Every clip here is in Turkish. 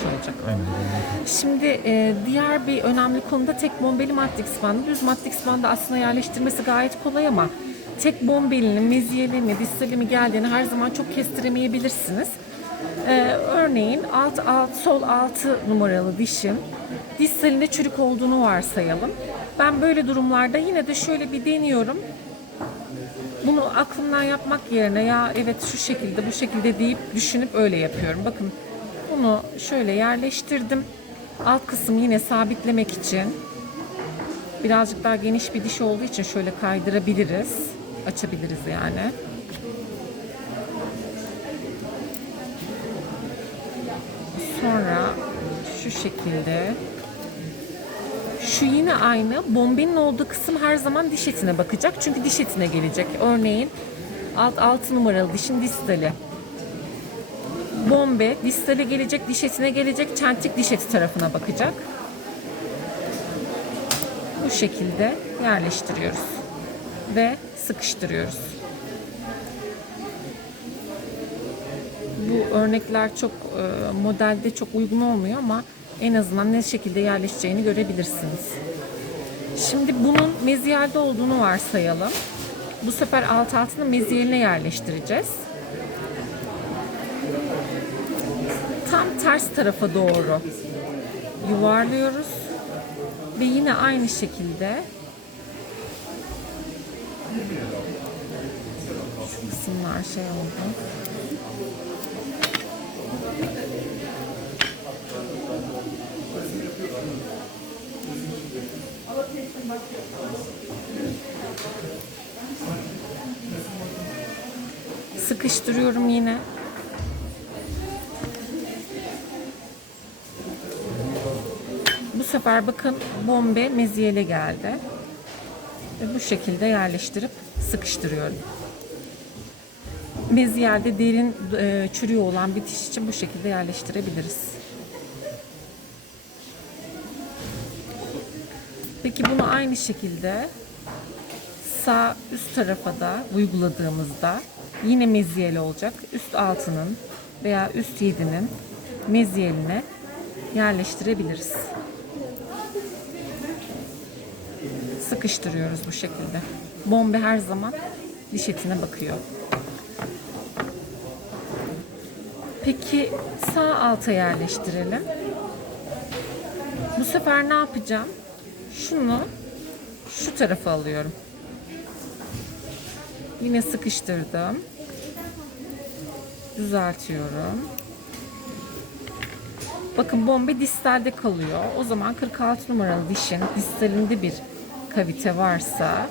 olacak. Şimdi e, diğer bir önemli konuda tek bombeli matrix bandı. Düz matrix bandı aslında yerleştirmesi gayet kolay ama tek bombelinin meziyeli mi, distali mi geldiğini her zaman çok kestiremeyebilirsiniz. E, örneğin alt, alt, sol 6 numaralı dişim distalinde çürük olduğunu varsayalım. Ben böyle durumlarda yine de şöyle bir deniyorum. Bunu aklımdan yapmak yerine ya evet şu şekilde bu şekilde deyip düşünüp öyle yapıyorum. Bakın bunu şöyle yerleştirdim. Alt kısım yine sabitlemek için birazcık daha geniş bir diş olduğu için şöyle kaydırabiliriz. Açabiliriz yani. Sonra şu şekilde şu yine aynı. Bombenin olduğu kısım her zaman diş etine bakacak. Çünkü diş etine gelecek. Örneğin alt 6 numaralı dişin distali. Bombe distale gelecek, diş etine gelecek, çentik diş eti tarafına bakacak. Bu şekilde yerleştiriyoruz ve sıkıştırıyoruz. Bu örnekler çok e, modelde çok uygun olmuyor ama en azından ne şekilde yerleşeceğini görebilirsiniz. Şimdi bunun meziyelde olduğunu varsayalım. Bu sefer alt altını meziyeline yerleştireceğiz. Tam ters tarafa doğru yuvarlıyoruz. Ve yine aynı şekilde şu kısımlar şey oldu. Sıkıştırıyorum yine. Sefer bakın bombe meziyele geldi. Ve bu şekilde yerleştirip sıkıştırıyorum. Meziyelde derin e, çürüğü olan bir diş için bu şekilde yerleştirebiliriz. Peki bunu aynı şekilde sağ üst tarafa da uyguladığımızda yine meziyeli olacak. Üst altının veya üst yedinin meziyeline yerleştirebiliriz. Sıkıştırıyoruz bu şekilde. Bombe her zaman diş etine bakıyor. Peki sağ alta yerleştirelim. Bu sefer ne yapacağım? Şunu şu tarafa alıyorum. Yine sıkıştırdım. Düzeltiyorum. Bakın bombe distalde kalıyor. O zaman 46 numaralı dişin distalinde bir kavite varsa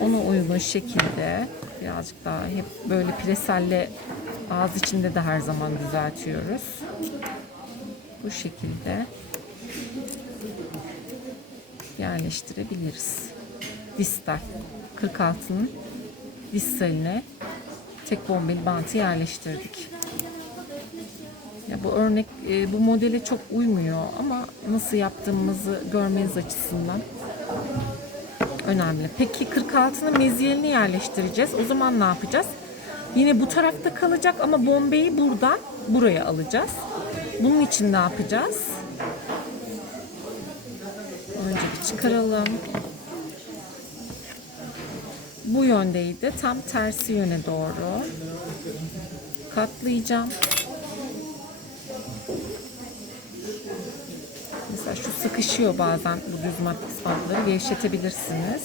ona uygun şekilde birazcık daha hep böyle preselle ağız içinde de her zaman düzeltiyoruz. Bu şekilde yerleştirebiliriz. Distal 46'nın distaline tek bombeli bantı yerleştirdik. Ya bu örnek e, bu modele çok uymuyor ama nasıl yaptığımızı görmeniz açısından önemli. Peki 46'nın meziyelini yerleştireceğiz. O zaman ne yapacağız? Yine bu tarafta kalacak ama bombeyi buradan buraya alacağız. Bunun için ne yapacağız? Önce bir çıkaralım. Bu yöndeydi. Tam tersi yöne doğru katlayacağım. Mesela şu sıkışıyor bazen bu düz matris bantları. Gevşetebilirsiniz.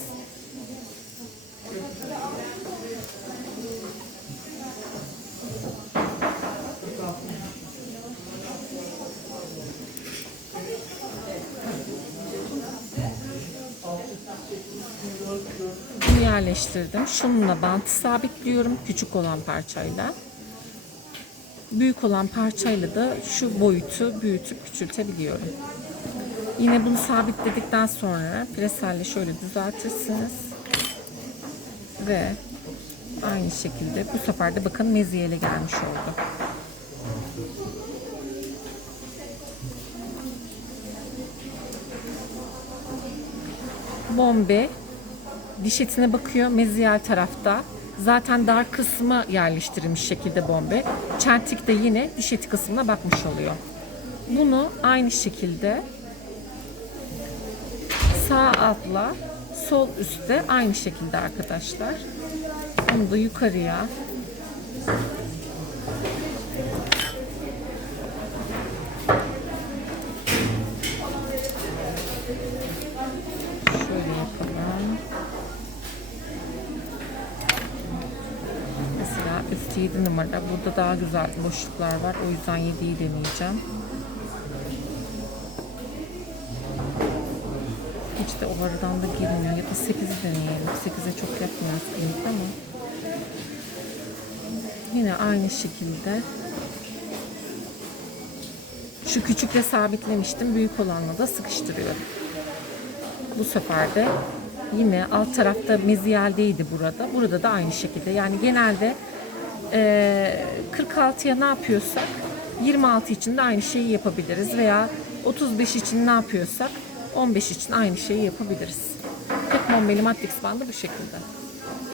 Bunu yerleştirdim. Şununla bantı sabitliyorum. Küçük olan parçayla. Büyük olan parçayla da şu boyutu büyütüp küçültebiliyorum. Yine bunu sabitledikten sonra preselle şöyle düzeltirsiniz. Ve aynı şekilde bu sefer de bakın meziyele gelmiş oldu. Bombe diş etine bakıyor meziyel tarafta. Zaten dar kısmı yerleştirilmiş şekilde bombe. Çentik de yine diş eti kısmına bakmış oluyor. Bunu aynı şekilde sağ altla sol üstte aynı şekilde arkadaşlar. Bunu da yukarıya şöyle yapalım. Mesela üst 7 numara. Burada daha güzel boşluklar var. O yüzden 7'yi deneyeceğim. Hiç de o aradan da girmiyor. Ya da 8'i deneyelim. 8'e çok yapmıyor aslında ama. Yine aynı şekilde. Şu küçükle sabitlemiştim. Büyük olanla da sıkıştırıyorum. Bu sefer de yine alt tarafta meziyeldeydi burada. Burada da aynı şekilde. Yani genelde eee 46'ya ne yapıyorsak 26 için de aynı şeyi yapabiliriz. Veya 35 için ne yapıyorsak 15 için aynı şeyi yapabiliriz. Tek bombeli matrix bandı bu şekilde.